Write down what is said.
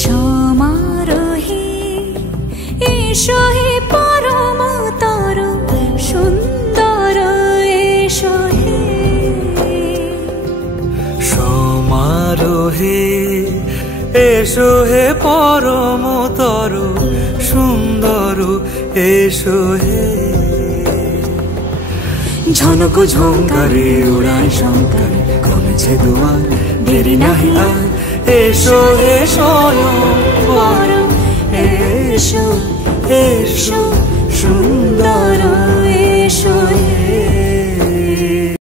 সমারোহে এসো হে পরম তর সুন্দর এসো হে। সমারোহে এসো হে পরম তর সুন্দর এসো হে। ঝনক ঝঙ্কারে উড়ায় শঙ্কারে কমেছে দুয়ার দেরি নাহি আর। এসো হে স্বয়ং পরম এসো এসো সুন্দর এসো হে।